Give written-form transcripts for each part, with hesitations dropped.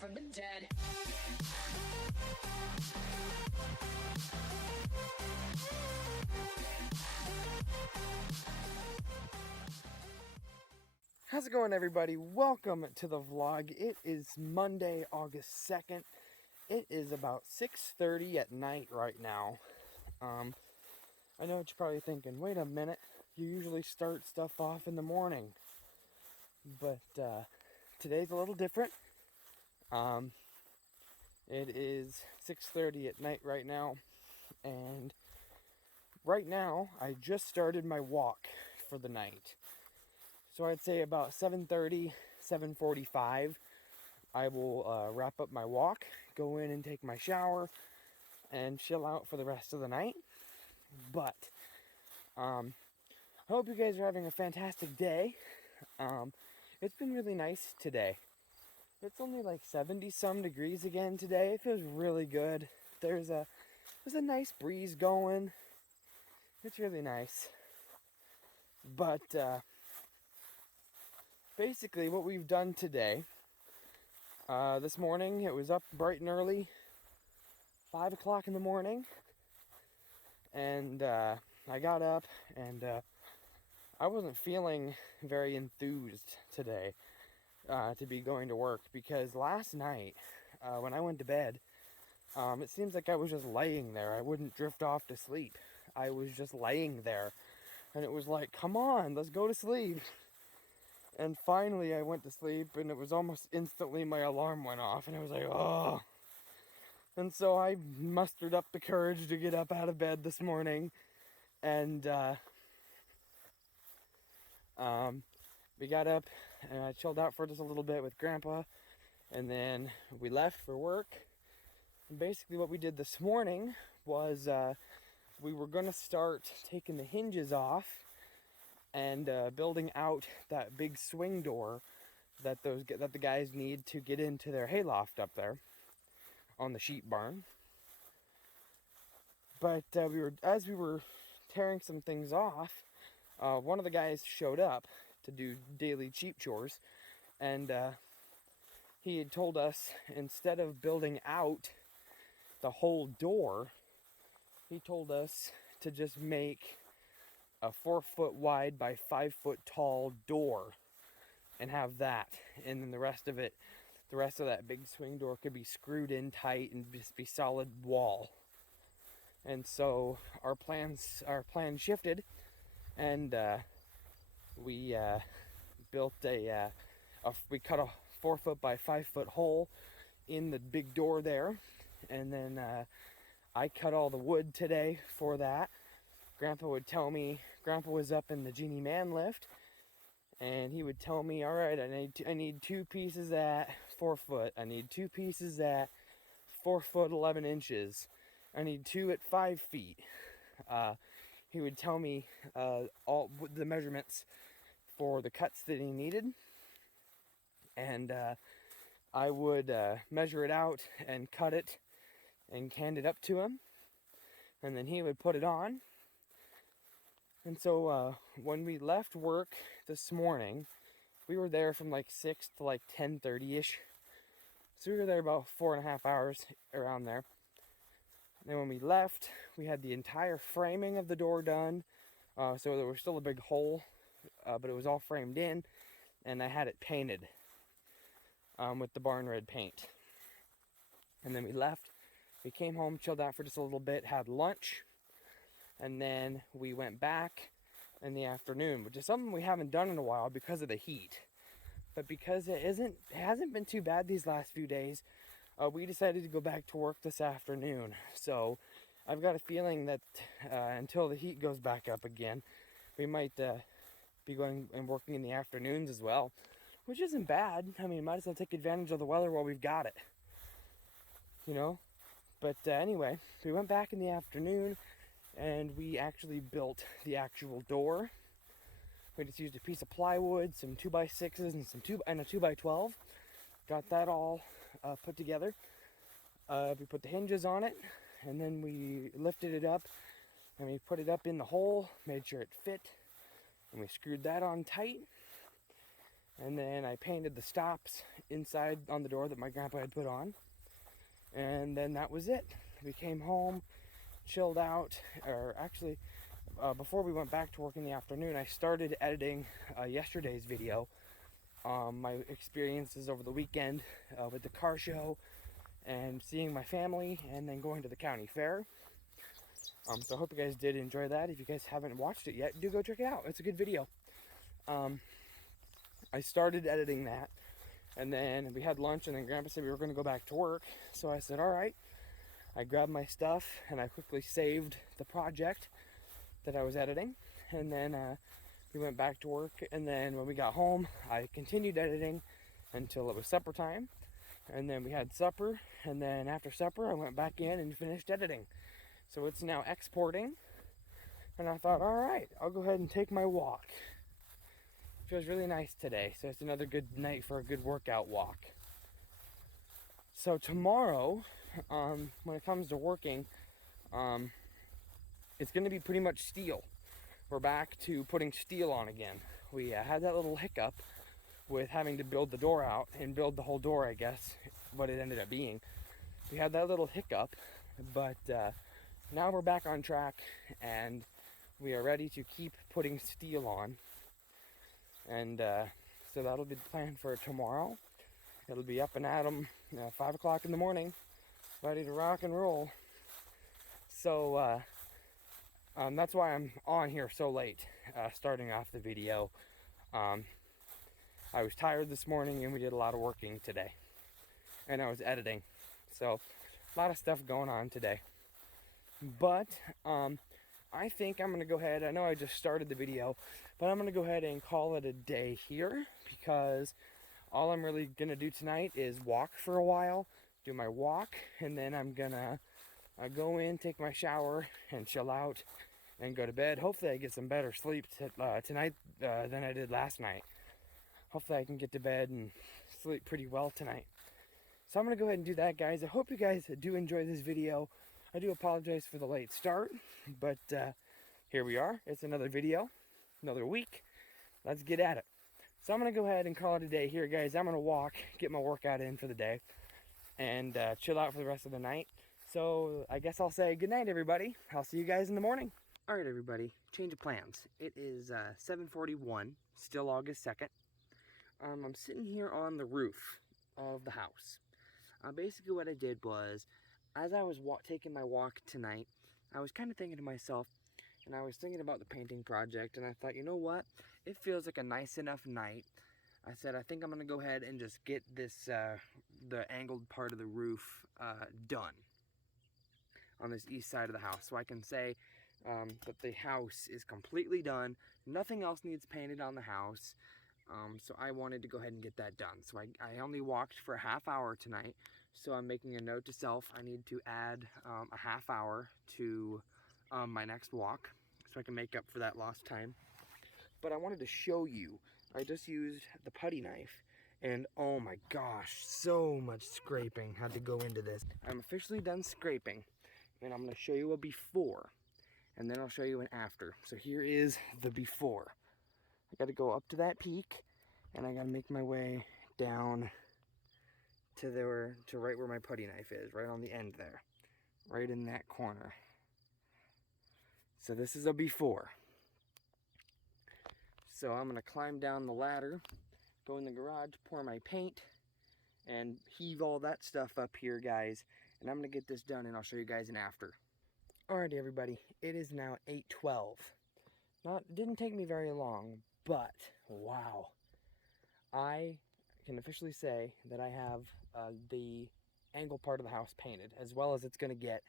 from the dead. How's it going, everybody? Welcome to the vlog. It is Monday, August 2nd. It is about 6:30 at night right now. I know what you're probably thinking, wait a minute, you usually start stuff off in the morning. But today's a little different. It is 6:30 at night right now. And right now, I just started my walk for the night. So I'd say about 7:30, 7:45, I will wrap up my walk, go in and take my shower, and chill out for the rest of the night. But I hope you guys are having a fantastic day. It's been really nice today. It's only like 70-some degrees again today. It feels really good. There's a nice breeze going. It's really nice. But basically what we've done today, this morning, it was up bright and early, 5 o'clock in the morning, and I got up, and I wasn't feeling very enthused today to be going to work, because last night, when I went to bed, it seems like I was just laying there. I wouldn't drift off to sleep. I was just laying there, and it was like, come on, let's go to sleep. And finally I went to sleep, and it was almost instantly my alarm went off, and I was like, oh. And so I mustered up the courage to get up out of bed this morning, and we got up, and I chilled out for just a little bit with Grandpa, and then we left for work. And basically what we did this morning was we were going to start taking the hinges off and building out that big swing door that the guys need to get into their hayloft up there on the sheep barn. But as we were tearing some things off, one of the guys showed up to do daily sheep chores, and he had told us, instead of building out the whole door, he told us to just make a 4-foot wide by 5-foot tall door and have that, and then the rest of that big swing door could be screwed in tight and just be solid wall. And so our plan shifted, and we built we cut a 4-foot by 5-foot hole in the big door there, and then I cut all the wood today for that. Grandpa was up in the Genie Man lift, and he would tell me, all right, I need 2 pieces at 4 foot. I need 2 pieces at 4 foot 11 inches. I need 2 at 5 feet. He would tell me all the measurements for the cuts that he needed, and I would measure it out and cut it and hand it up to him, and then he would put it on. And so when we left work this morning, we were there from like 6 to like 10:30ish. So we were there about 4.5 hours, around there. And then when we left, we had the entire framing of the door done. So there was still a big hole, but it was all framed in, and I had it painted with the barn red paint. And then we left. We came home, chilled out for just a little bit, had lunch. And then we went back in the afternoon, which is something we haven't done in a while because of the heat. But because it hasn't been too bad these last few days, we decided to go back to work this afternoon. So I've got a feeling that until the heat goes back up again, we might be going and working in the afternoons as well, which isn't bad. I mean, might as well take advantage of the weather while we've got it, you know? But anyway, we went back in the afternoon, and we actually built the actual door. We just used a piece of plywood, some 2x6s, and a 2x12. Got that all put together. We put the hinges on it, and then we lifted it up, and we put it up in the hole, made sure it fit, and we screwed that on tight. And then I painted the stops inside on the door that my grandpa had put on. And then that was it. We came home, chilled out, or actually, before we went back to work in the afternoon, I started editing yesterday's video. My experiences over the weekend with the car show and seeing my family, and then going to the county fair. So I hope you guys did enjoy that. If you guys haven't watched it yet, do go check it out. It's a good video. I started editing that, and then we had lunch, and then Grandpa said we were going to go back to work. So I said, all right. I grabbed my stuff, and I quickly saved the project that I was editing, and then we went back to work. And then when we got home, I continued editing until it was supper time, and then we had supper, and then after supper I went back in and finished editing. So it's now exporting, and I thought, all right, I'll go ahead and take my walk. It feels really nice today, so it's another good night for a good workout walk. So tomorrow, when it comes to working, it's going to be pretty much steel. We're back to putting steel on again. We had that little hiccup with having to build the door out and build the whole door, I guess, what it ended up being. We had that little hiccup, but now we're back on track, and we are ready to keep putting steel on. And so that'll be the plan for tomorrow. It'll be up and at 'em, 5 o'clock in the morning, ready to rock and roll. So that's why I'm on here so late, starting off the video. I was tired this morning, and we did a lot of working today, and I was editing. So a lot of stuff going on today. But I think I'm going to go ahead. I know I just started the video, but I'm going to go ahead and call it a day here, because all I'm really going to do tonight is walk for a while, do my walk, and then I'm going to go in, take my shower, and chill out, and go to bed. Hopefully I get some better sleep tonight than I did last night. Hopefully I can get to bed and sleep pretty well tonight. So I'm going to go ahead and do that, guys. I hope you guys do enjoy this video. I do apologize for the late start, but here we are. It's another video, another week. Let's get at it. So I'm going to go ahead and call it a day here, guys. I'm going to walk, get my workout in for the day, and chill out for the rest of the night. So I guess I'll say good night, everybody. I'll see you guys in the morning. All right, everybody. Change of plans. It is 7:41, still August 2nd. I'm sitting here on the roof of the house. Basically what I did was, as I was taking my walk tonight, I was kind of thinking to myself, and I was thinking about the painting project, and I thought, you know what? It feels like a nice enough night. I said, I think I'm going to go ahead and just get this, the angled part of the roof done on this east side of the house. So I can say that the house is completely done. Nothing else needs painted on the house. So I wanted to go ahead and get that done. So I only walked for a half hour tonight. So I'm making a note to self. I need to add a half hour to my next walk, so I can make up for that lost time. But I wanted to show you. I just used the putty knife, and oh my gosh, so much scraping had to go into this. I'm officially done scraping, and I'm going to show you a before, and then I'll show you an after. So here is the before. I got to go up to that peak, and I got to make my way down to right where my putty knife is, right on the end there, right in that corner. So this is a before. So I'm gonna climb down the ladder, go in the garage, pour my paint, and heave all that stuff up here, guys. And I'm gonna get this done, and I'll show you guys an after. Alrighty, everybody, it is now 8:12. It didn't take me very long, but wow, I can officially say that I have the angle part of the house painted, as well as it's going to get.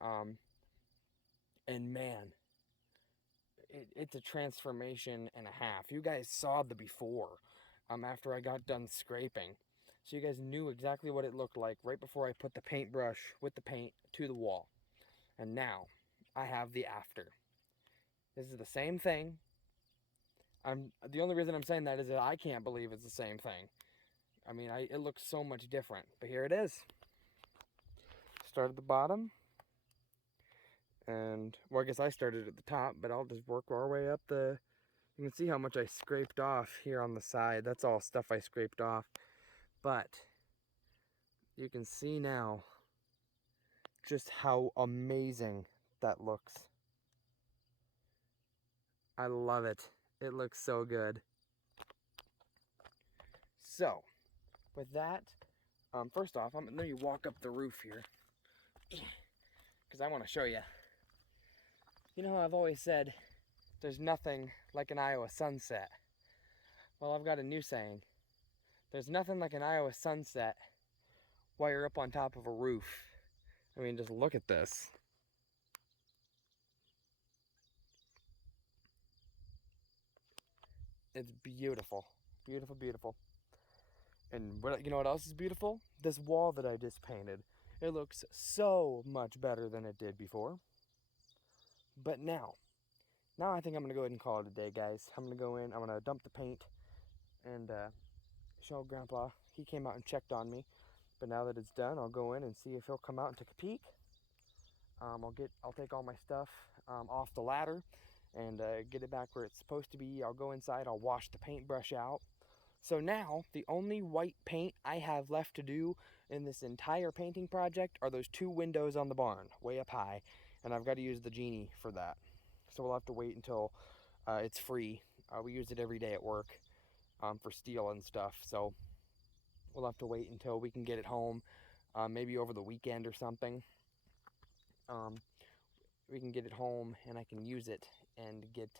And man, it's a transformation and a half. You guys saw the before after I got done scraping. So you guys knew exactly what it looked like right before I put the paintbrush with the paint to the wall. And now I have the after. This is the same thing. The only reason I'm saying that is that I can't believe it's the same thing. I mean, it looks so much different, but here it is. Start at the bottom, and well, I guess I started at the top, but I'll just work our way up the You can see how much I scraped off here on the side. That's all stuff I scraped off. But you can see now just how amazing that looks. I love it. It looks so good. So, with that, first off, I'm gonna walk up the roof here because I want to show you. You know how I've always said there's nothing like an Iowa sunset. Well, I've got a new saying. There's nothing like an Iowa sunset while you're up on top of a roof. I mean, just look at this. It's beautiful. Beautiful, beautiful. And you know what else is beautiful? This wall that I just painted. It looks so much better than it did before. But now I think I'm going to go ahead and call it a day, guys. I'm going to go in, I'm going to dump the paint and show Grandpa. He came out and checked on me. But now that it's done, I'll go in and see if he'll come out and take a peek. I'll take all my stuff off the ladder and get it back where it's supposed to be. I'll go inside, I'll wash the paintbrush out. So now, the only white paint I have left to do in this entire painting project are those 2 windows on the barn, way up high. And I've got to use the genie for that. So we'll have to wait until it's free. We use it every day at work for steel and stuff. So we'll have to wait until we can get it home, maybe over the weekend or something. We can get it home and I can use it and get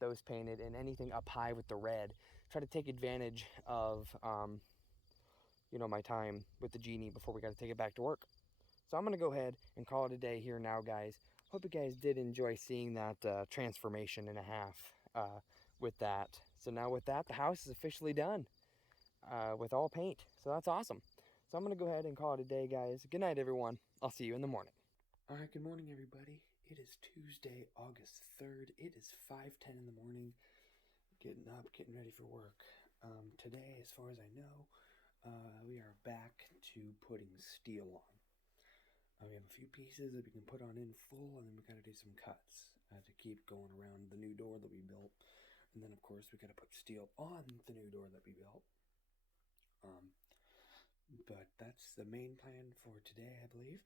those painted, and anything up high with the red. Try to take advantage of you know, my time with the genie before we got to take it back to work. So I'm gonna go ahead and call it a day here now, guys. Hope you guys did enjoy seeing that transformation and a half with that. So now with that, the house is officially done with all paint. So that's awesome. So I'm gonna go ahead and call it a day, guys. Good night, everyone. I'll see you in the morning. All right, good morning, everybody. It is Tuesday, August 3rd. It is 5:10 in the morning. Getting up, getting ready for work. Today, as far as I know, we are back to putting steel on. We have a few pieces that we can put on in full, and then we got to do some cuts to keep going around the new door that we built. And then, of course, we got to put steel on the new door that we built. But that's the main plan for today, I believe.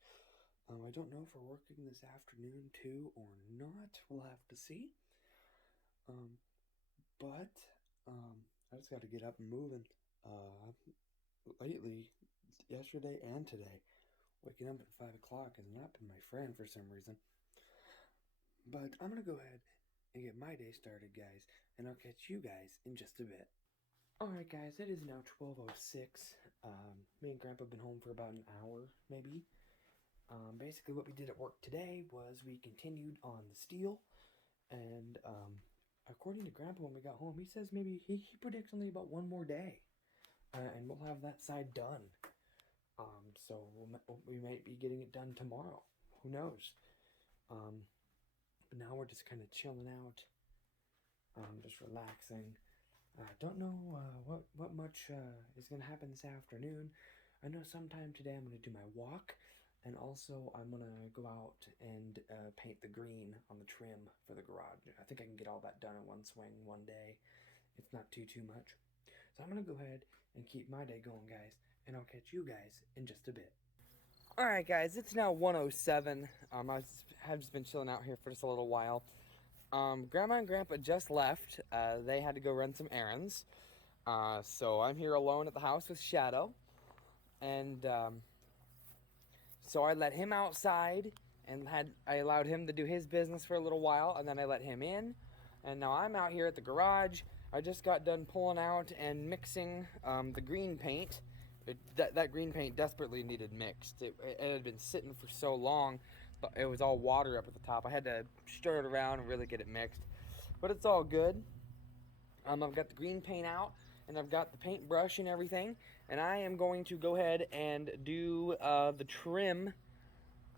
I don't know if we're working this afternoon too or not. We'll have to see. But I just got to get up and moving. Lately, yesterday and today, waking up at 5 o'clock has not been my friend for some reason. But I'm going to go ahead and get my day started, guys, and I'll catch you guys in just a bit. Alright, guys, it is now 12:06. Me and Grandpa have been home for about an hour, maybe. Basically what we did at work today was we continued on the steel, and according to Grandpa when we got home, he says maybe he predicts only about one more day, and we'll have that side done. So we might be getting it done tomorrow. Who knows? But now we're just kind of chilling out, just relaxing. Don't know what much is going to happen this afternoon. I know sometime today I'm going to do my walk, and also I'm going to go out and paint the green on the trim for the garage. I think I can get all that done in one swing one day. It's not too much. So I'm going to go ahead and keep my day going, guys, and I'll catch you guys in just a bit. Alright, guys, it's now 1:07. I've just been chilling out here for just a little while. Grandma and Grandpa just left. They had to go run some errands. So I'm here alone at the house with Shadow. And so I let him outside and I allowed him to do his business for a little while, and then I let him in. And now I'm out here at the garage. I just got done pulling out and mixing the green paint. That green paint desperately needed mixed. It had been sitting for so long, but it was all water up at the top. I had to stir it around and really get it mixed. But it's all good. I've got the green paint out, and I've got the paintbrush and everything. And I am going to go ahead and do the trim,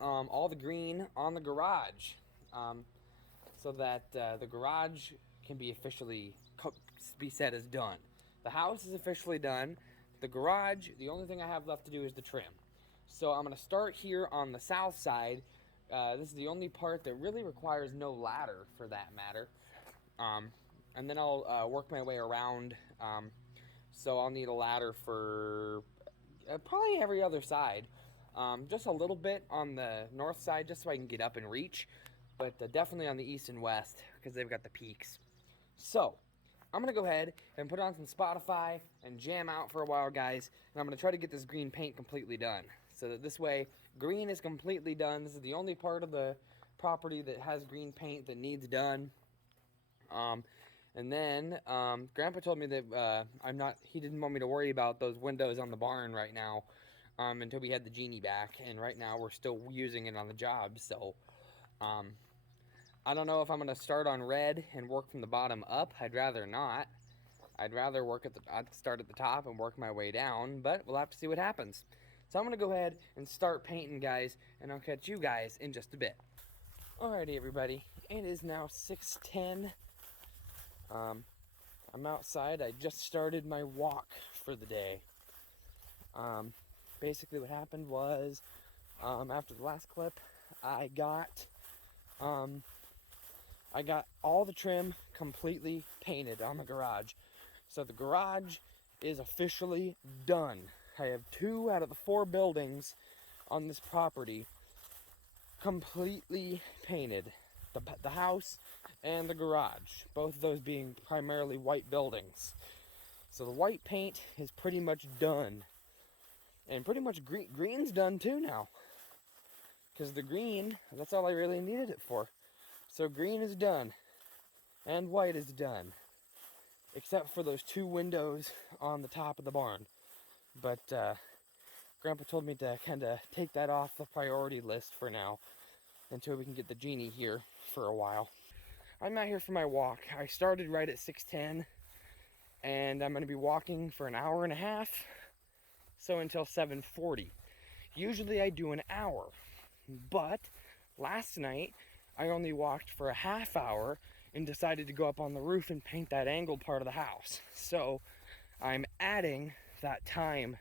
all the green on the garage. So that the garage can be officially be said as done. The house is officially done. The garage, the only thing I have left to do is the trim. So I'm going to start here on the south side. This is the only part that really requires no ladder, for that matter. And then I'll work my way around. So I'll need a ladder for probably every other side. Just a little bit on the north side just so I can get up and reach, but definitely on the east and west because they've got the peaks. So I'm going to go ahead and put on some Spotify and jam out for a while, guys, and I'm going to try to get this green paint completely done so that this way green is completely done. This is the only part of the property that has green paint that needs done. And then Grandpa told me that he didn't want me to worry about those windows on the barn right now until we had the genie back. And right now we're still using it on the job. So um, I don't know if I'm going to start on red and work from the bottom up. I'd rather not. I'd rather I'd start at the top and work my way down, but we'll have to see what happens. So I'm going to go ahead and start painting, guys, and I'll catch you guys in just a bit. Alrighty, everybody. It is now 6:10. I'm outside. I just started my walk for the day. Basically, what happened was after the last clip, I got all the trim completely painted on the garage. So the garage is officially done. I have 2 out of the 4 buildings on this property completely painted. The house and the garage, both of those being primarily white buildings. So the white paint is pretty much done. And pretty much green's done too now. Because the green, that's all I really needed it for. So green is done. And white is done. Except for those 2 windows on the top of the barn. But Grandpa told me to kind of take that off the priority list for now. Until we can get the genie here for a while. I'm out here for my walk. I started right at 6:10. And I'm going to be walking for an hour and a half. So until 7:40. Usually I do an hour. But last night I only walked for a half hour and decided to go up on the roof and paint that angled part of the house. So I'm adding that time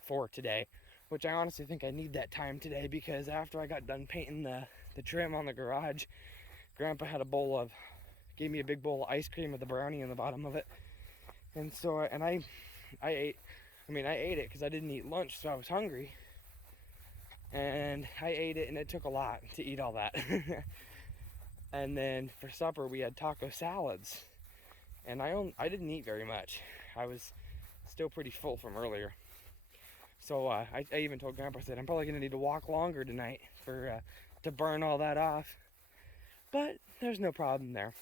for today, which I honestly think I need that time today because after I got done painting the trim on the garage, Grandpa had gave me a big bowl of ice cream with a brownie in the bottom of it. And so, I ate it because I didn't eat lunch, so I was hungry. And I ate it, and it took a lot to eat all that. And then for supper, we had taco salads. And I didn't eat very much. I was still pretty full from earlier. So I even told Grandpa, I said, I'm probably going to need to walk longer tonight to burn all that off. But there's no problem there.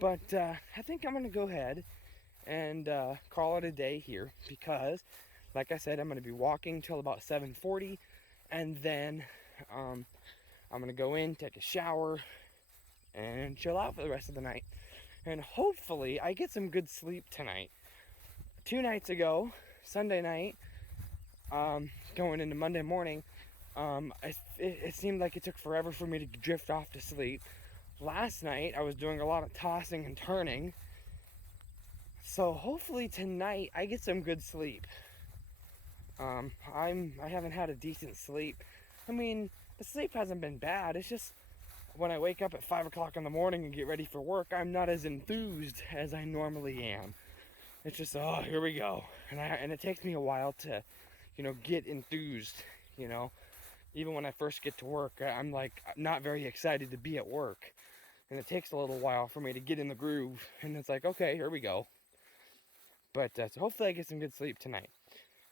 But I think I'm going to go ahead and call it a day here because, like I said, I'm going to be walking till about 7:40. And then I'm going to go in, take a shower, and chill out for the rest of the night. And hopefully I get some good sleep tonight. 2 nights ago, Sunday night, going into Monday morning, it seemed like it took forever for me to drift off to sleep. Last night, I was doing a lot of tossing and turning. So hopefully tonight, I get some good sleep. I haven't had a decent sleep. I mean, the sleep hasn't been bad. It's just when I wake up at 5 o'clock in the morning and get ready for work, I'm not as enthused as I normally am. It's just, oh, here we go. And it takes me a while to, get enthused, Even when I first get to work, I'm like not very excited to be at work. And it takes a little while for me to get in the groove. And it's like, okay, here we go. But so hopefully I get some good sleep tonight.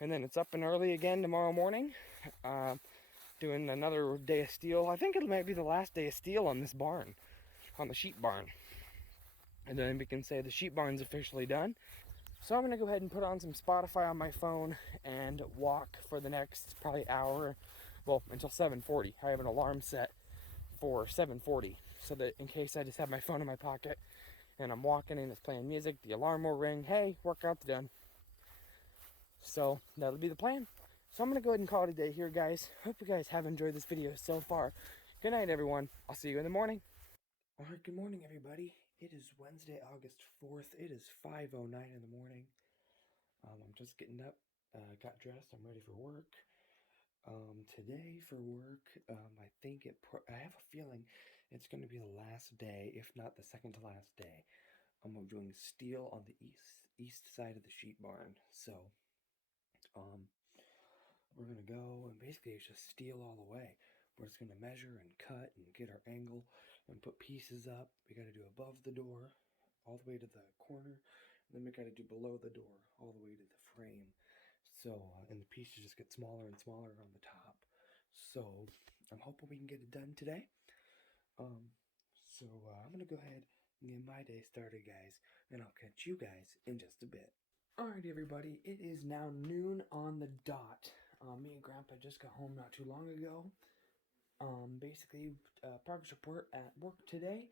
And then it's up and early again tomorrow morning. Doing another day of steel. I think it might be the last day of steel on this barn. On the sheep barn. And then we can say the sheep barn's officially done. So I'm going to go ahead and put on some Spotify on my phone and walk for the next probably hour. Well, until 7:40. I have an alarm set for 7:40. So that in case I just have my phone in my pocket and I'm walking and it's playing music, the alarm will ring. Hey, workout's done. So that'll be the plan. So I'm going to go ahead and call it a day here, guys. Hope you guys have enjoyed this video so far. Good night, everyone. I'll see you in the morning. All right, good morning, everybody. It is Wednesday, August 4th. It is 5:09 in the morning. I'm just getting up, got dressed. I'm ready for work. Today for work, I have a feeling it's going to be the last day, if not the second to last day. I'm doing steel on the east side of the sheep barn. So, um, we're gonna go and basically it's just steel all the way. We're just gonna measure and cut and get our angle and put pieces up. We gotta do above the door, all the way to the corner, and then we gotta do below the door, all the way to the frame. So, and the pieces just get smaller and smaller on the top. So, I'm hoping we can get it done today. Um, I'm gonna go ahead and get my day started, guys, and I'll catch you guys in just a bit. Alright, everybody, it is now noon on the dot. Me and Grandpa just got home not too long ago. Basically, progress report at work today.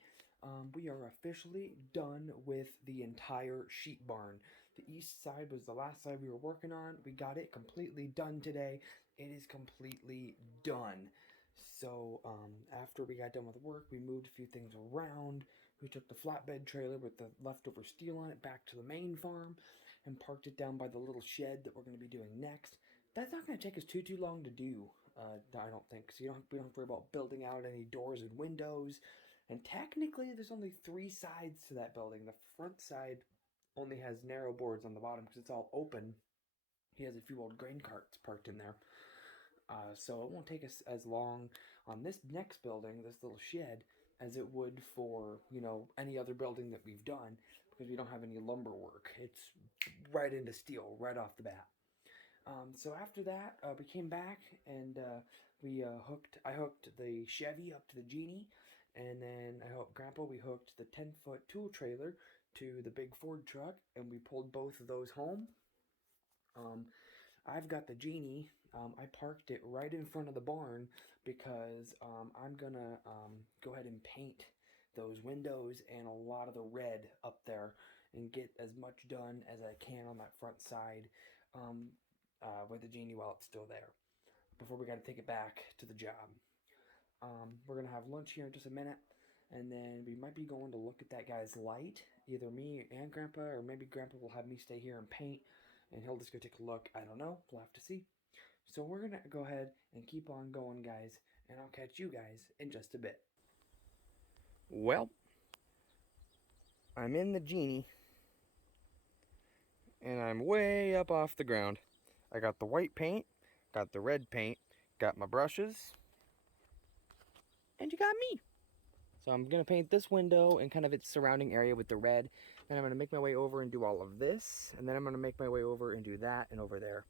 We are officially done with the entire sheep barn. The east side was the last side we were working on. We got it completely done today. It is completely done. So, after we got done with work, we moved a few things around. We took the flatbed trailer with the leftover steel on it back to the main farm and parked it down by the little shed that we're going to be doing next. That's not going to take us too long to do. I don't think so. We don't have to worry about building out any doors and windows. And technically, there's only 3 sides to that building. The front side only has narrow boards on the bottom because it's all open. He has a few old grain carts parked in there. So it won't take us as long on this next building, this little shed, as it would for, any other building that we've done because we don't have any lumber work. It's right into steel right off the bat. So after that, we came back and I hooked the Chevy up to the Genie, and then we hooked the 10-foot tool trailer to the big Ford truck, and we pulled both of those home. I've got the Genie. I parked it right in front of the barn because I'm gonna go ahead and paint those windows and a lot of the red up there and get as much done as I can on that front side. With the Genie while it's still there before we got to take it back to the job. We're going to have lunch here in just a minute, and then we might be going to look at that guy's light. Either me and Grandpa, or maybe Grandpa will have me stay here and paint, and he'll just go take a look. I don't know. We'll have to see. So we're going to go ahead and keep on going, guys, and I'll catch you guys in just a bit. Well, I'm in the Genie, and I'm way up off the ground. I got the white paint, got the red paint, got my brushes, and you got me. So I'm going to paint this window and kind of its surrounding area with the red. Then I'm going to make my way over and do all of this. And then I'm going to make my way over and do that and over there.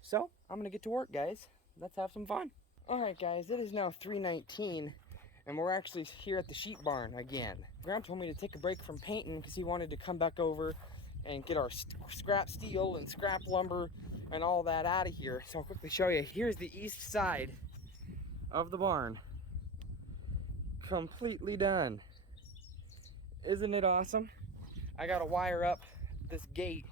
So I'm going to get to work, guys. Let's have some fun. Alright, guys, it is now 3:19. And we're actually here at the sheep barn again. Graham told me to take a break from painting because he wanted to come back over and get our scrap steel and scrap lumber and all that out of here. So I'll quickly show you. Here's the east side of the barn. Completely done. Isn't it awesome? I gotta wire up this gate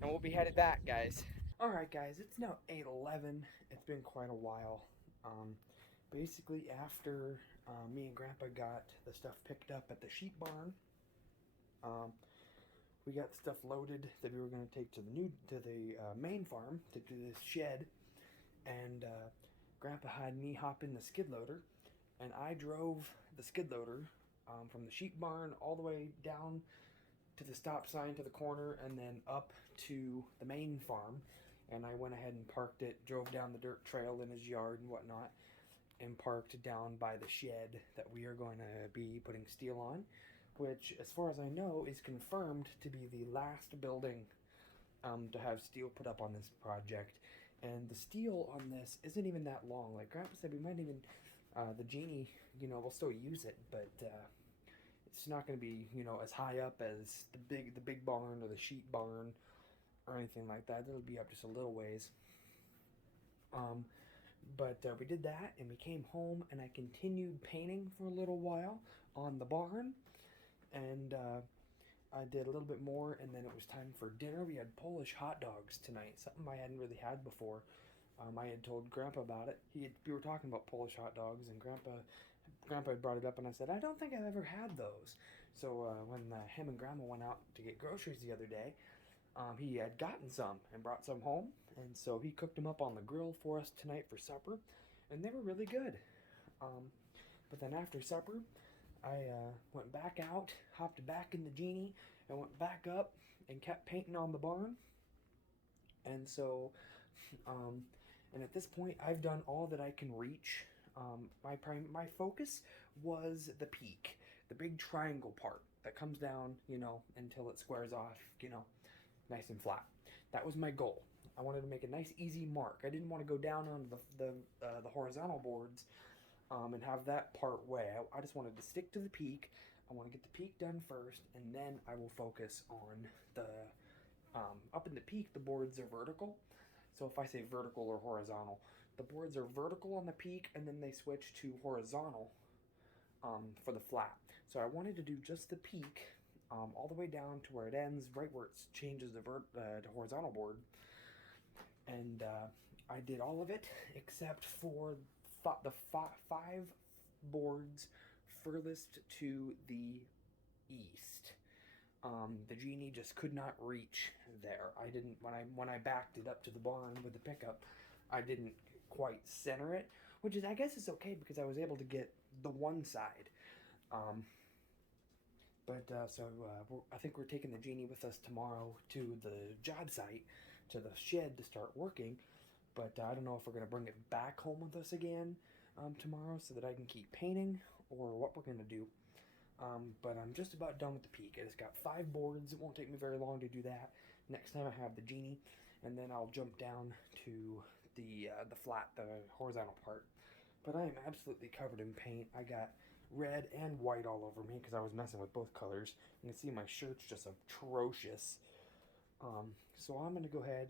and we'll be headed back, guys. Alright, guys, it's now 8:11. It's been quite a while. Basically, after me and Grandpa got the stuff picked up at the sheep barn, we got stuff loaded that we were going to take to the main farm to do this shed, and Grandpa had me hop in the skid loader, and I drove the skid loader from the sheep barn all the way down to the stop sign to the corner and then up to the main farm. And I went ahead and parked it, drove down the dirt trail in his yard and whatnot, and parked down by the shed that we are going to be putting steel on, which, as far as I know, is confirmed to be the last building to have steel put up on this project. And the steel on this isn't even that long. Like Grandpa said, we might even, the Genie, we'll still use it, but it's not going to be, as high up as the big barn or the sheep barn or anything like that. It'll be up just a little ways. But we did that, and we came home, and I continued painting for a little while on the barn, and I did a little bit more, and then it was time for dinner. We had Polish hot dogs tonight, something I hadn't really had before. I had told Grandpa about it. We were talking about Polish hot dogs, and Grandpa had brought it up, and I said, I don't think I've ever had those. So when him and Grandma went out to get groceries the other day, he had gotten some and brought some home, and so he cooked them up on the grill for us tonight for supper, and they were really good. But then after supper, I went back out, hopped back in the Genie, and went back up and kept painting on the barn. And so, um, and at this point, I've done all that I can reach. My focus was the peak, the big triangle part that comes down, until it squares off, nice and flat. That was my goal. I wanted to make a nice, easy mark. I didn't want to go down onto the horizontal boards, and have that part way. I just wanted to stick to the peak. I want to get the peak done first, and then I will focus on the up in the peak. The boards are vertical, so if I say vertical or horizontal, the boards are vertical on the peak, and then they switch to horizontal for the flat. So I wanted to do just the peak, all the way down to where it ends, right where it changes to horizontal board. And I did all of it except for the five boards furthest to the east. The Genie just could not reach there. I didn't when I backed it up to the barn with the pickup, I didn't quite center it, which is, I guess, is okay because I was able to get the one side. Um, I think we're taking the Genie with us tomorrow to the job site, to the shed to start working. But I don't know if we're going to bring it back home with us again tomorrow so that I can keep painting, or what we're going to do. But I'm just about done with the peak. I just got 5 boards. It won't take me very long to do that. Next time I have the Genie, and then I'll jump down to the flat, the horizontal part. But I am absolutely covered in paint. I got red and white all over me because I was messing with both colors. You can see my shirt's just atrocious. So I'm going to go ahead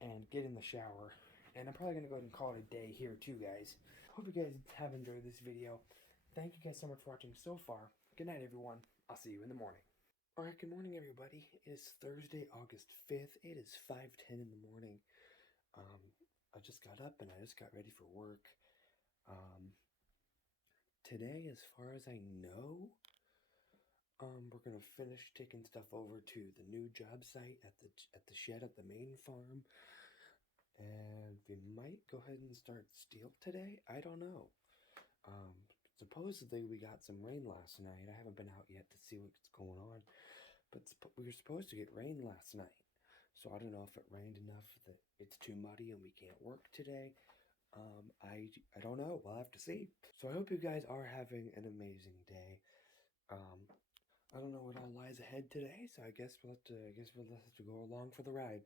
and get in the shower. And I'm probably going to go ahead and call it a day here too, guys. Hope you guys have enjoyed this video. Thank you guys so much for watching so far. Good night, everyone. I'll see you in the morning. Alright, good morning, everybody. It is Thursday, August 5th. It is 5:10 in the morning. I just got up and I just got ready for work. Today, as far as I know, we're gonna finish taking stuff over to the new job site at the shed at the main farm, and we might go ahead and start steel today. I don't know. Supposedly we got some rain last night. I haven't been out yet to see what's going on, but we were supposed to get rain last night. So I don't know if it rained enough that it's too muddy and we can't work today. I don't know. We'll have to see. So I hope you guys are having an amazing day. I don't know what all lies ahead today, so I guess we'll have to go along for the ride.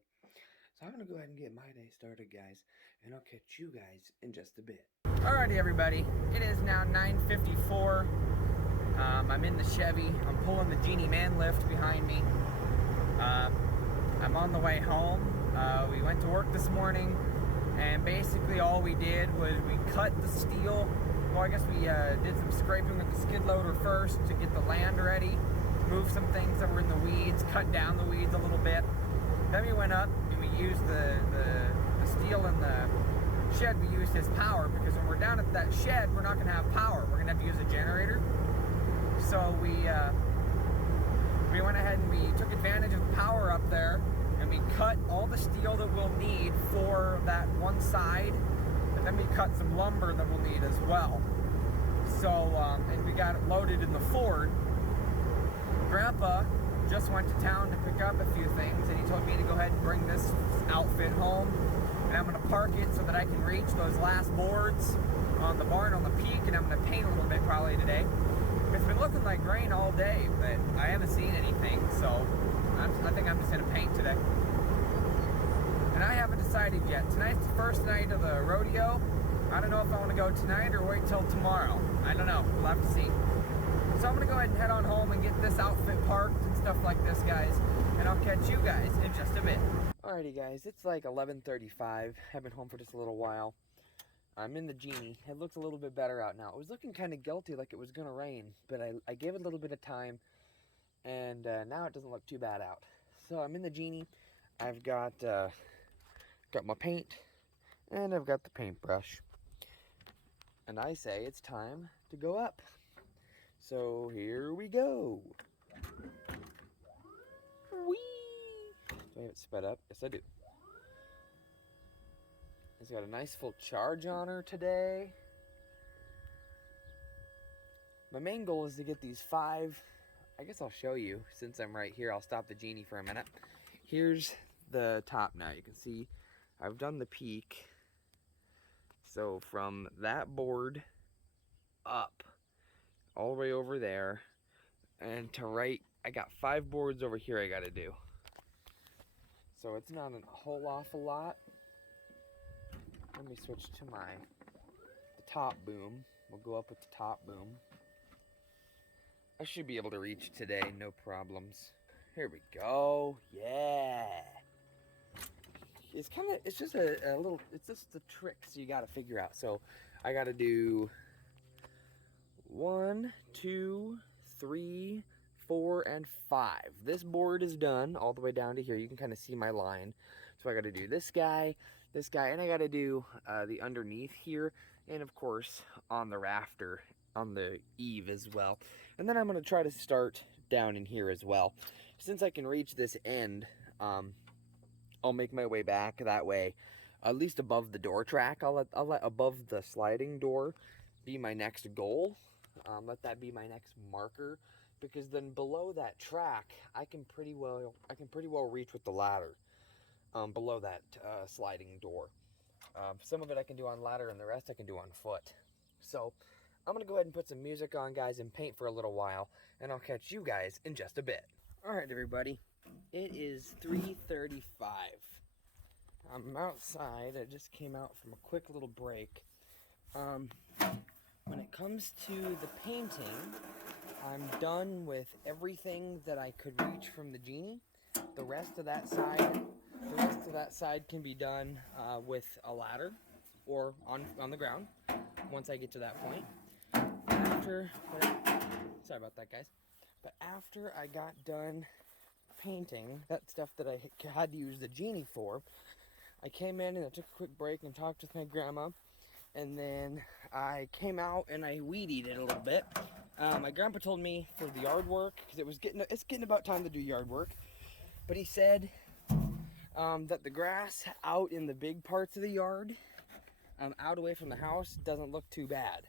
So I'm gonna go ahead and get my day started, guys, and I'll catch you guys in just a bit. Alrighty, everybody. It is now 9:54. I'm in the Chevy. I'm pulling the Genie man lift behind me. I'm on the way home. We went to work this morning, and basically all we did was we cut the steel. Well, I guess we did some scraping with the skid loader first to get the land ready, move some things that were in the weeds, cut down the weeds a little bit. Then we went up and we used the steel in the shed. We used his power, because when we're down at that shed, we're not going to have power. We're going to have to use a generator. So we went ahead and we took advantage of the power up there, and we cut all the steel that we'll need for that one side, and then we cut some lumber that we'll need as well. So, and we got it loaded in the Ford. Grandpa just went to town to pick up a few things, and he told me to go ahead and bring this outfit home. And I'm going to park it so that I can reach those last boards on the barn on the peak, and I'm going to paint a little bit probably today. It's been looking like rain all day, but I haven't seen anything, so I think I'm just going to paint today. And I haven't decided yet. Tonight's the first night of the rodeo. I don't know if I want to go tonight or wait till tomorrow. I don't know. We'll have to see. So I'm going to go ahead and head on home and get this outfit parked and stuff like this, guys. And I'll catch you guys in just a bit. Alrighty, guys. It's like 11:35. I've been home for just a little while. I'm in the Genie. It looks a little bit better out now. It was looking kind of guilty, like it was going to rain, but I gave it a little bit of time, and now it doesn't look too bad out. So I'm in the Genie. I've got my paint, and I've got the paintbrush. And I say it's time to go up. So here we go. Whee! Do I have it sped up? Yes, I do. It's got a nice full charge on her today. My main goal is to get these 5. I guess I'll show you since I'm right here. I'll stop the genie for a minute. Here's the top now. You can see I've done the peak. So from that board up all the way over there and to right, I got 5 boards over here I gotta do. So it's not a whole awful lot. Let me switch to the top boom. We'll go up with the top boom. I should be able to reach today, no problems. Here we go. Yeah. It's just a little, it's just the tricks you gotta figure out. So I gotta do 1, 2, 3, 4, and 5. This board is done all the way down to here. You can kind of see my line. So I gotta do this guy, and I gotta do the underneath here, and of course on the rafter, on the eave as well. And then I'm gonna try to start down in here as well. Since I can reach this end, I'll make my way back that way, at least above the door track. I'll let above the sliding door be my next goal. Let that be my next marker, because then below that track, I can pretty well reach with the ladder. Below that sliding door. Some of it I can do on ladder, and the rest I can do on foot. So I'm gonna go ahead and put some music on, guys, and paint for a little while, and I'll catch you guys in just a bit. All right, everybody. It is 3:35. I'm outside. I just came out from a quick little break. When it comes to the painting, I'm done with everything that I could reach from the genie. The rest of that side can be done with a ladder or on the ground once I get to that point. Sorry about that, guys. But after I got done painting, that stuff that I had to use the genie for, I came in and I took a quick break and talked with my grandma, and then I came out and I weed eated a little bit. My grandpa told me for the yard work, because it's getting about time to do yard work, but he said that the grass out in the big parts of the yard, out away from the house, doesn't look too bad.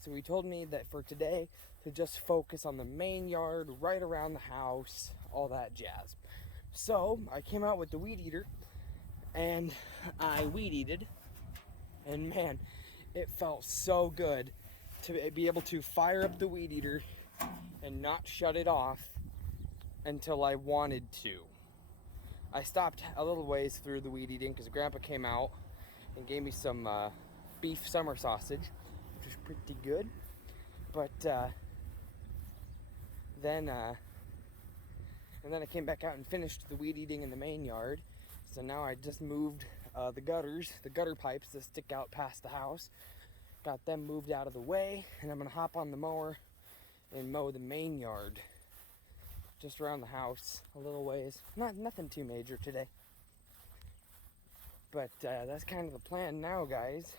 So he told me that for today to just focus on the main yard, right around the house, all that jazz. So I came out with the weed eater and I weed eated, and man, it felt so good to be able to fire up the weed eater and not shut it off until I wanted to. I stopped a little ways through the weed eating because Grandpa came out and gave me some beef summer sausage, which was pretty good. But then I came back out and finished the weed eating in the main yard. So now I just moved the gutter pipes that stick out past the house. Got them moved out of the way, and I'm gonna hop on the mower and mow the main yard, just around the house a little ways. Nothing too major today, but that's kind of the plan now, guys.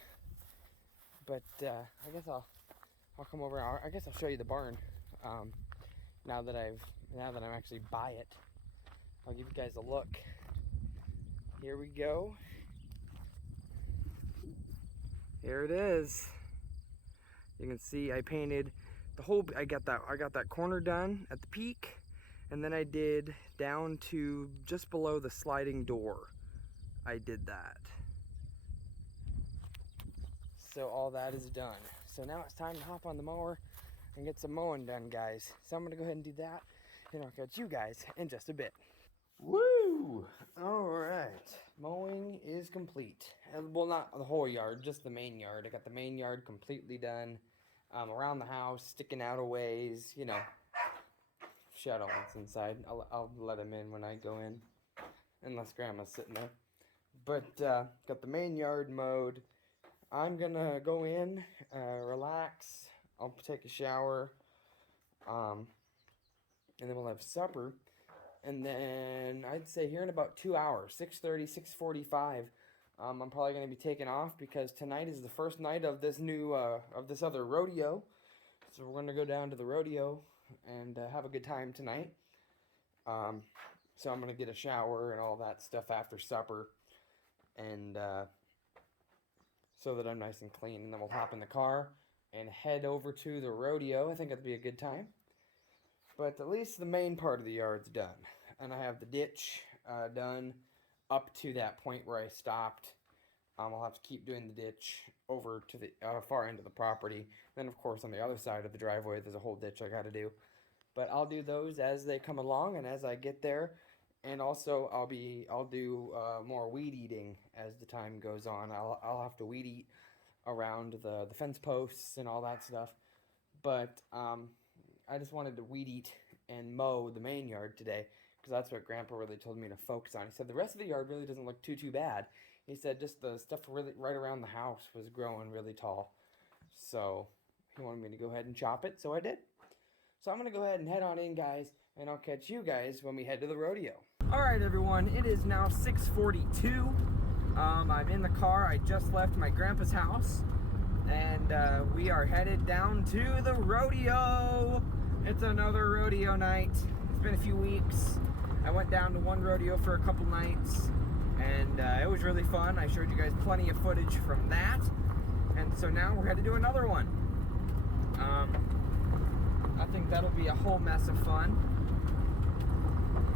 But I guess I'll come over. I guess I'll show you the barn now that I'm actually by it. I'll give you guys a look. Here we go. Here it is. You can see I painted the whole. I got that corner done at the peak, and then I did down to just below the sliding door. I did that. So all that is done. So now it's time to hop on the mower and get some mowing done, guys. So I'm gonna go ahead and do that, and I'll catch you guys in just a bit. Woo! All right, mowing is complete. Well, not the whole yard, just the main yard. I got the main yard completely done. Around the house, sticking out a ways, you know. Shadow wants inside. I'll let him in when I go in, unless Grandma's sitting there. But got the main yard mowed. I'm gonna go in, relax. I'll take a shower, and then we'll have supper. And then I'd say here in about 2 hours, 6:30, 6:45, I'm probably going to be taking off because tonight is the first night of this this other rodeo. So we're going to go down to the rodeo and have a good time tonight. So I'm going to get a shower and all that stuff after supper, and so that I'm nice and clean. And then we'll hop in the car and head over to the rodeo. I think it'll be a good time. But at least the main part of the yard's done. And I have the ditch done up to that point where I stopped. I'll have to keep doing the ditch over to the far end of the property. Then, of course, on the other side of the driveway, there's a whole ditch I got to do. But I'll do those as they come along and as I get there. And also, I'll do more weed eating as the time goes on. I'll have to weed eat around the fence posts and all that stuff. But I just wanted to weed eat and mow the main yard today because that's what Grandpa really told me to focus on. He said the rest of the yard really doesn't look too bad. He said just the stuff really right around the house was growing really tall. So he wanted me to go ahead and chop it, so I did. So I'm going to go ahead and head on in, guys, and I'll catch you guys when we head to the rodeo. All right, everyone, it is now 6:42. I'm in the car. I just left my grandpa's house, and we are headed down to the rodeo. It's another rodeo night. It's been a few weeks. I went down to one rodeo for a couple nights, and it was really fun. I showed you guys plenty of footage from that, and so now we're headed to another one. I think that'll be a whole mess of fun.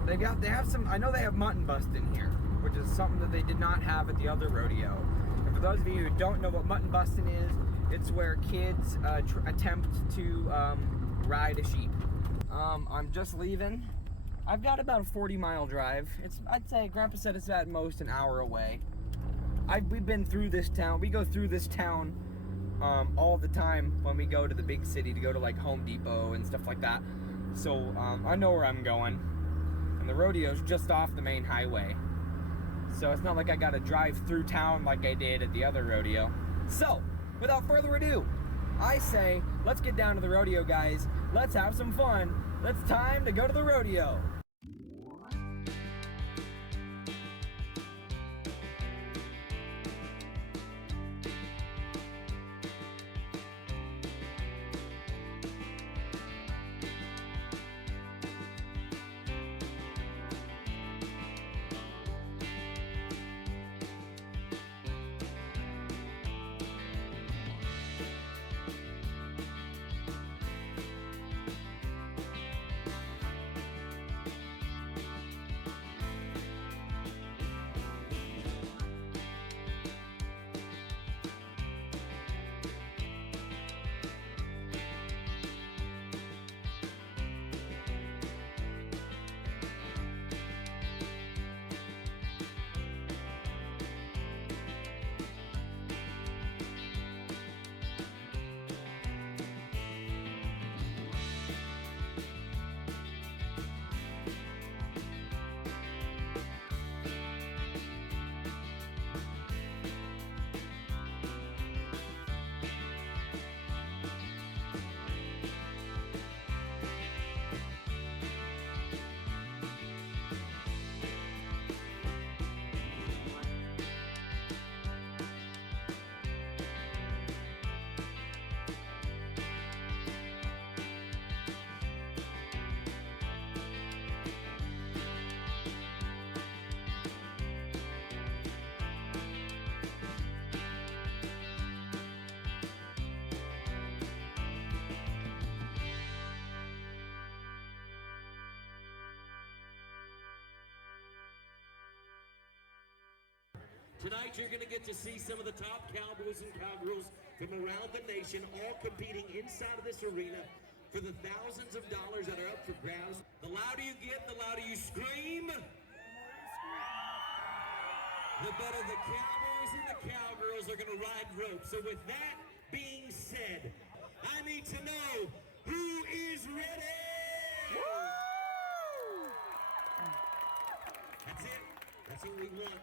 They have some, I know they have mutton bust in here, which is something that they did not have at the other rodeo. And for those of you who don't know what mutton busting is, it's where kids attempt to ride a sheep. I'm just leaving. I've got about a 40-mile drive. I'd say Grandpa said it's at most an hour away. We've been through this town. We go through this town all the time when we go to the big city to go to like Home Depot and stuff like that. So I know where I'm going. And the rodeo's just off the main highway. So it's not like I gotta drive through town like I did at the other rodeo. So, without further ado, I say, let's get down to the rodeo, guys. Let's have some fun. It's time to go to the rodeo. Tonight, you're going to get to see some of the top cowboys and cowgirls from around the nation, all competing inside of this arena for the thousands of dollars that are up for grabs. The louder you get, the louder you scream. The better the cowboys and the cowgirls are going to ride ropes. So with that being said, I need to know who is ready. Woo! That's it. That's what we want.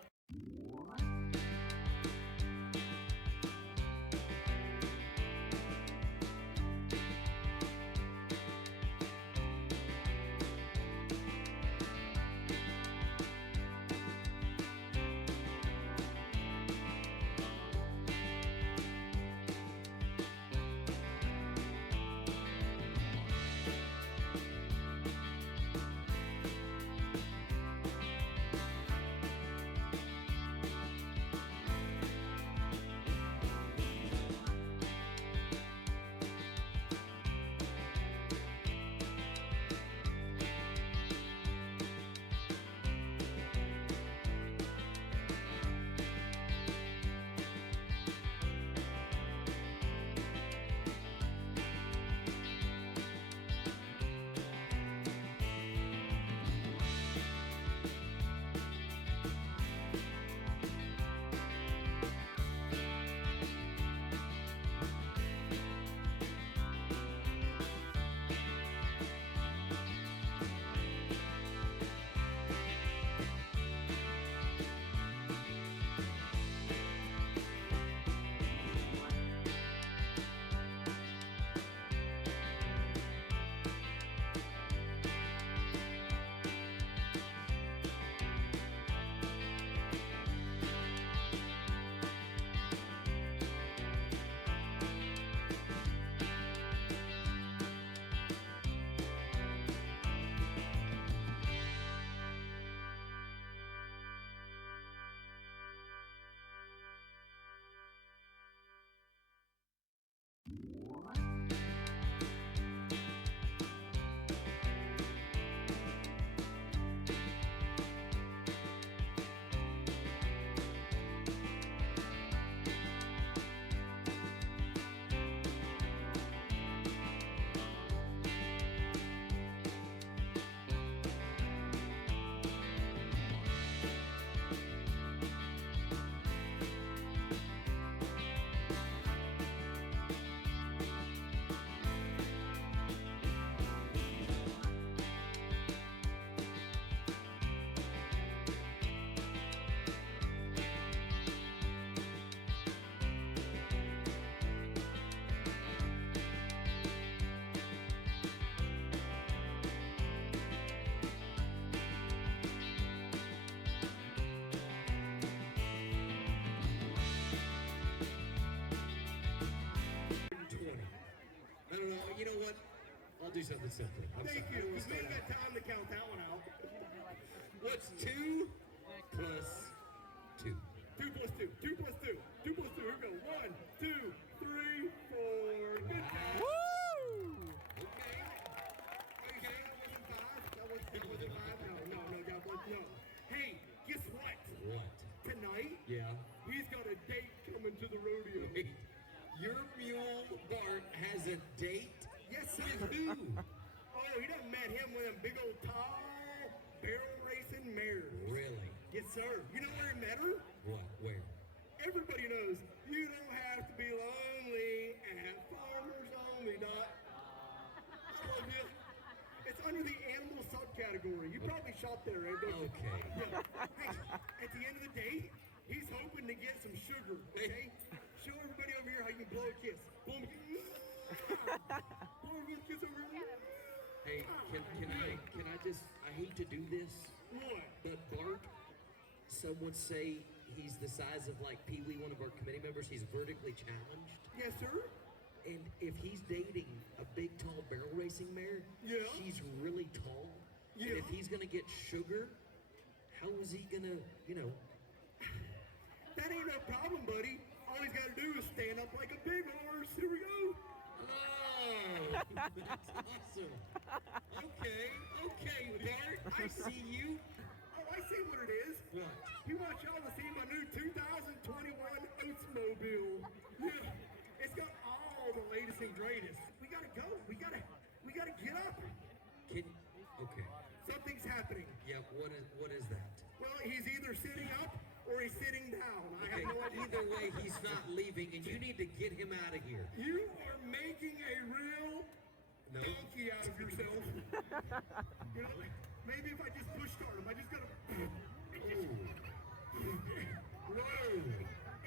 do something simple. Thank you. We ain't got time to count that one out. What's 2 plus 2? 2 plus 2. 2 plus 2. 2 plus 2. Here we go. 1, 2, 3, 4. Good job. Woo! Okay. Okay. That wasn't 5. No. No. Hey, guess what? What? Tonight, Yeah. he's got a date coming to the rodeo. Wait. Your mule, Bart, has a date? Yes, sir. With who? Oh, he done met him with them big old tall barrel racing mares. Really? Yes, sir. You know where he met her? What? Where? Everybody knows you don't have to be lonely at farmersonly.com. I love you. It's under the animal subcategory. You probably shop there, right? Don't you? Okay. Yeah. Hey, at the end of the day, he's hoping to get some sugar, okay? Show everybody over here how you can blow a kiss. Blow a kiss over here. Hey, can I just, I hate to do this, What? but Bart, some would say he's the size of like Pee Wee, one of our committee members. He's vertically challenged. Yes, sir? And if he's dating a big, tall barrel racing mare, Yeah. she's really tall. Yeah. And if he's gonna get sugar, how is he gonna, That ain't no problem, buddy. All he's got to do is stand up like a big horse. Here we go. Oh, that's awesome. Okay, Bart, I see you. Oh, I see what it is. What? He wants y'all to see my new 2021 Oldsmobile. Yeah, it's got all the latest and greatest. We gotta go. We gotta get up. Okay. Something's happening. Yeah, what is that? Well, he's either sitting up or he's sitting down. I Okay, have no idea. either way, he's not leaving, and you need to get him out of here. You are making a real No. donkey out of yourself. You know, maybe if I just push start him, I just gotta. Whoa,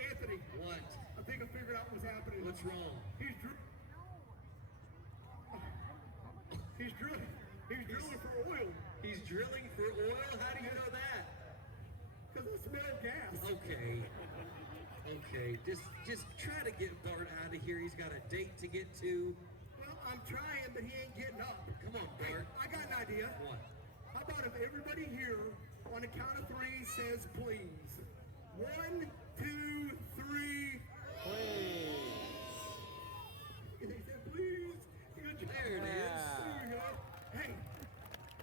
Anthony. What? I think I figured out what's happening. What's wrong? He's drilling for oil. He's drilling for oil? How do you know that? Because I smell gas. Okay. Just try to get Bart out of here. He's got a date to get to. Well, I'm trying, but he ain't getting up. Come on, Bart. I got an idea. What? How about if everybody here on the count of 3 says please? 1, 2, 3. Please. They said please. Good job. There it is. There we go. Hey,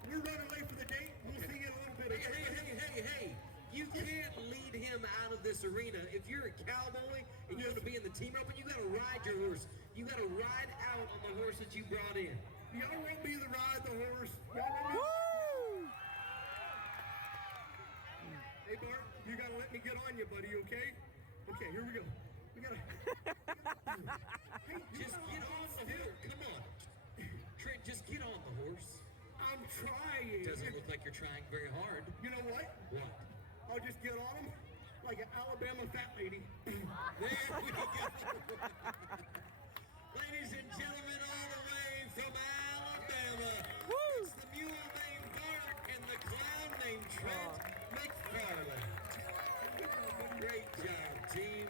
we're running late for the date. We'll see you in a little bit. Hey. You can't lead him out of this arena. If you're a cowboy and you want to be in the team rope, you got to ride your horse. You got to ride out on the horse that you brought in. Y'all want me to ride the horse? Y'all want me? Woo! Hey, Bart, you got to let me get on you, buddy, okay? Okay, here we go. We got to... Hey, Just get on the horse. Come on. Trent, just get on the horse. I'm trying. Doesn't look like you're trying very hard. You know what? What? I'll just get on him like an Alabama fat lady. There we go. Ladies and gentlemen, all the way from Alabama, it's the mule named Bart and the clown named Trent McFarland. Great job, team.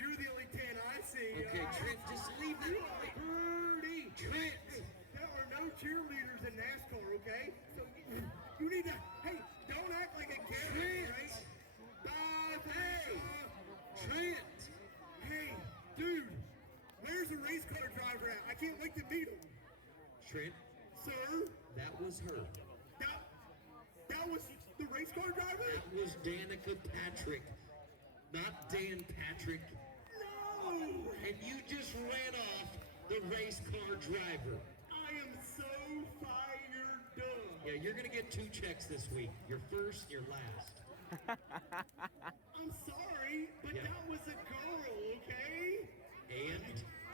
you're the only 10 I see. Okay, Trent, just leave that. Birdie. Trent. There are no cheerleaders in NASCAR, okay? So you need to, hey, don't act like a kid, right? Hey, Trent. hey, dude, where's the race car driver at? I can't wait to meet him. Trent, Sir, that was her. that was the race car driver? That was Danica Patrick, not Dan Patrick. No! And you just ran off the race car driver. I am so fired up. Yeah, you're gonna get 2 checks this week. Your first, your last. I'm sorry, but Yeah. that was a girl, okay? And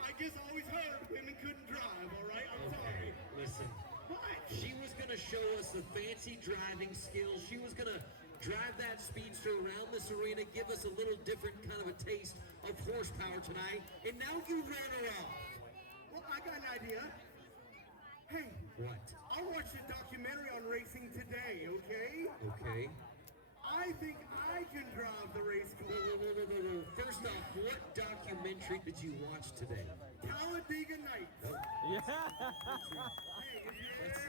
I just always heard women couldn't drive, all right? I'm sorry. listen, What? she was gonna show us the fancy driving skills. She was gonna drive that speedster around this arena, give us a little different kind of a taste of horsepower tonight. And now you ran her off. Well, I got an idea. Hey, What? I watched a documentary on racing today, okay? Okay. I think I can drive the race car. Whoa. First off, what documentary did you watch today? Talladega Nights. Yeah. Hey,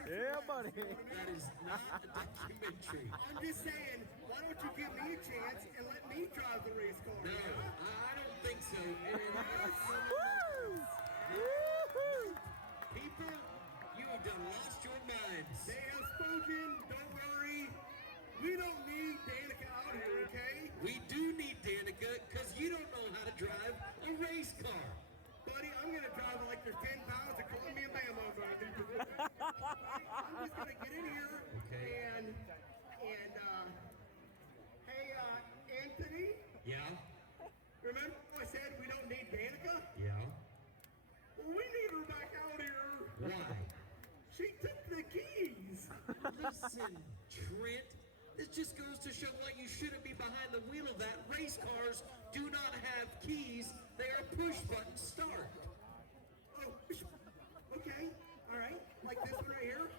Yeah, buddy. That is not a documentary. I'm just saying, why don't you give me a chance and let me drive the race car? No, I don't think so. Woo! Woo-hoo! People, you have done lost your minds. They have spoken, don't worry. We don't need Danica out here, okay? We do need Danica because you don't know how to drive a race car. Buddy, I'm gonna drive like there's 10 pounds of Colombian Bama. I'm just gonna get in here Okay. and hey, Anthony, Yeah? remember I said we don't need Danica? Yeah. Well, we need her back out here. Why? She took the keys. Listen, Trent, this just goes to show why you shouldn't be behind the wheel of that. Race cars do not have keys. They are push-button start. Oh, okay, all right, like this one right here.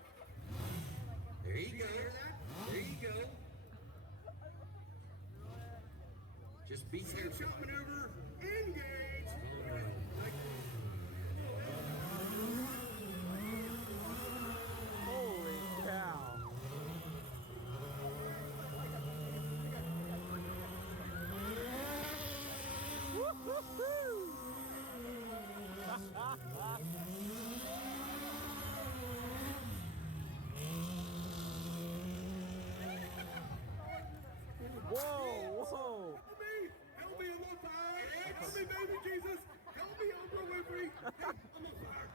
There you You go. hear that? There you go. Just be careful. Slingshot maneuver, engage. Holy cow. Woo-hoo-hoo! Whoa! Help me, I'm on fire. Help me, baby Jesus. Help me, Oprah Winfrey. Hey, I'm on fire.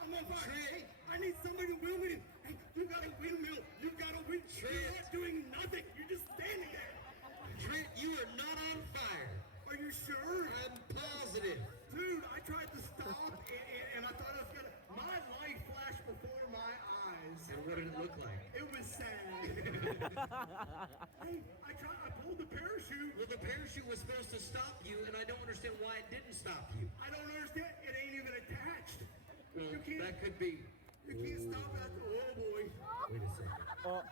I'm on fire. Hey, I need somebody to wheel me. Hey, you got a windmill. You got a wind. You're not doing nothing. You're just standing there. Trent, you are not on fire. Are you sure? I'm positive. Dude, I tried to stop and I thought I was gonna. My life flashed before my eyes. And what did it look like? It was sad. Hey, I pulled the parachute. Well, the parachute was supposed to stop you, and I don't understand why it didn't stop you. I don't understand. It ain't even attached. Well, You can't. that could be. You can't stop at the. Oh boy. Wait a second. Oh, Oh,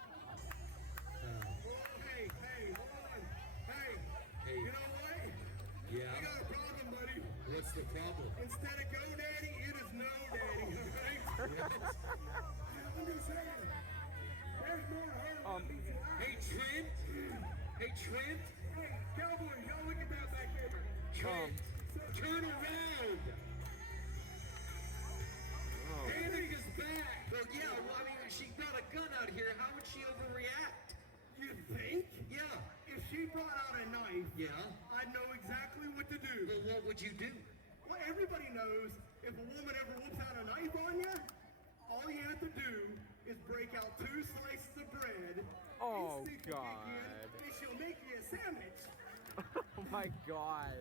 hey, hold on. Hey. Hey. You know what? Yeah. We got a problem, buddy. What's the problem? Instead of go daddy, it is no daddy. Alright? I'm just saying. There's more hard meets an eye. Hey, Trent. Hey, Trent. Hey, Cowboys, y'all look at that back there. Trent. Turn around. oh. Danica's back. Well, yeah. Well, I mean, she brought a gun out here. How would she overreact? You think? Yeah. If she brought out a knife, Yeah. I'd know exactly what to do. Well, what would you do? Well, everybody knows if a woman ever whips out a knife on you, all you have to do is break out 2 slices of bread. Oh, and stick the God. pig in, and she'll make you a sandwich. Oh my God.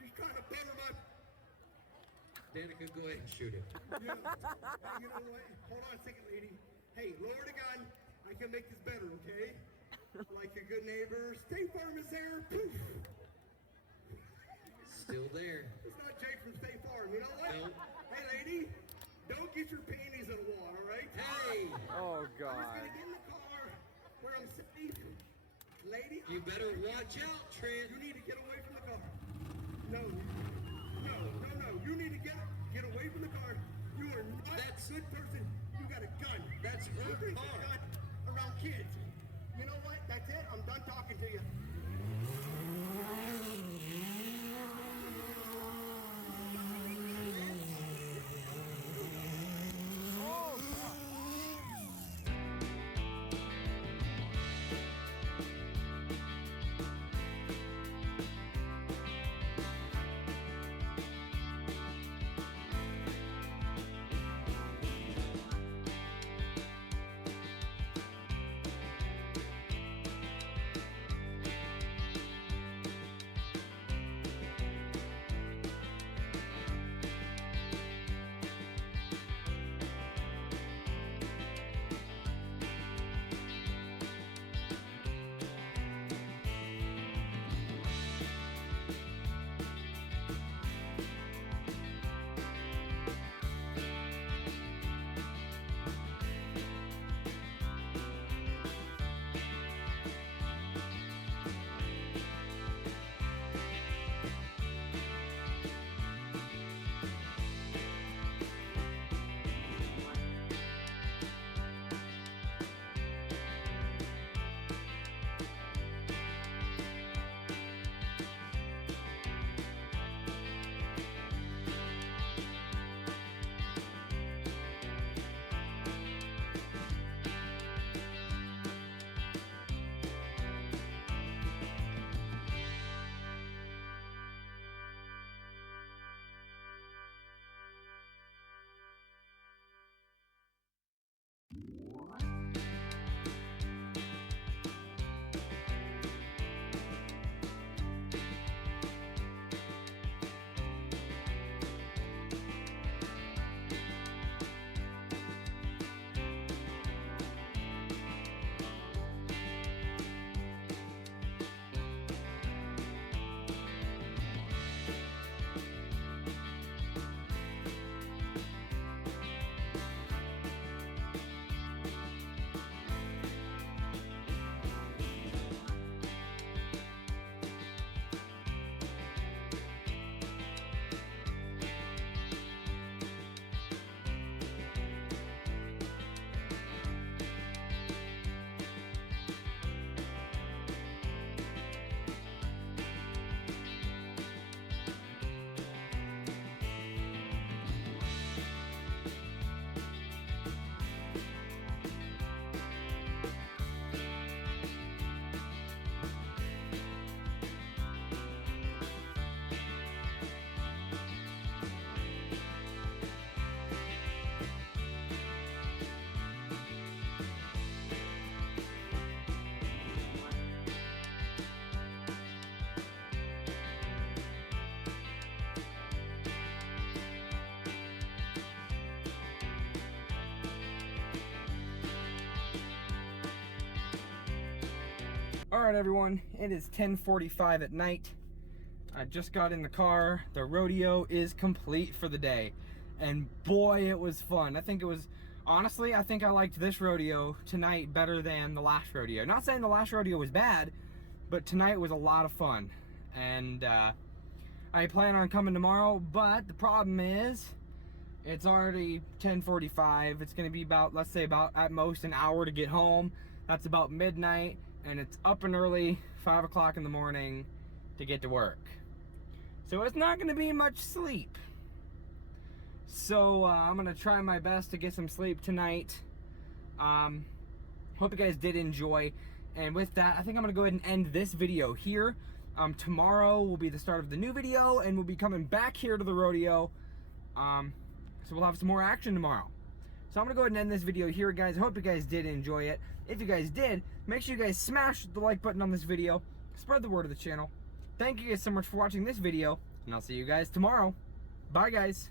She's trying to butter my. Danica, go ahead and shoot him. Yeah. Hey, you know what? Hold on a second, lady. Hey, lower the gun. I can make this better, okay? Like a good neighbor. State Farm is there. Poof. Still there. It's not Jake from State Farm. You know what? No. Hey, lady. Don't get your panties in the water, right? Hey. Oh I'm just God. gonna get in the car where I'm safe. Lady, You better watch out, Trent. you need to get away from the car. No. You need to get away from the car. You are not a good person. You got a gun. That's her You bring a car. gun around kids. You know what? That's it. I'm done talking to you. Alright everyone, it is 10:45 at night. I just got in the car. The rodeo is complete for the day. And boy, it was fun. Honestly, I think I liked this rodeo tonight better than the last rodeo. Not saying the last rodeo was bad, but tonight was a lot of fun. And I plan on coming tomorrow, but the problem is, it's already 10:45. It's gonna be about, let's say about at most an hour to get home. That's about midnight. And it's up and early, 5 o'clock in the morning to get to work. So it's not gonna be much sleep. So I'm gonna try my best to get some sleep tonight. Hope you guys did enjoy. And with that, I think I'm gonna go ahead and end this video here. Tomorrow will be the start of the new video, and we'll be coming back here to the rodeo. So we'll have some more action tomorrow. So I'm gonna go ahead and end this video here, guys. I hope you guys did enjoy it. If you guys did, make sure you guys smash the like button on this video. Spread the word of the channel. Thank you guys so much for watching this video, and I'll see you guys tomorrow. Bye, guys.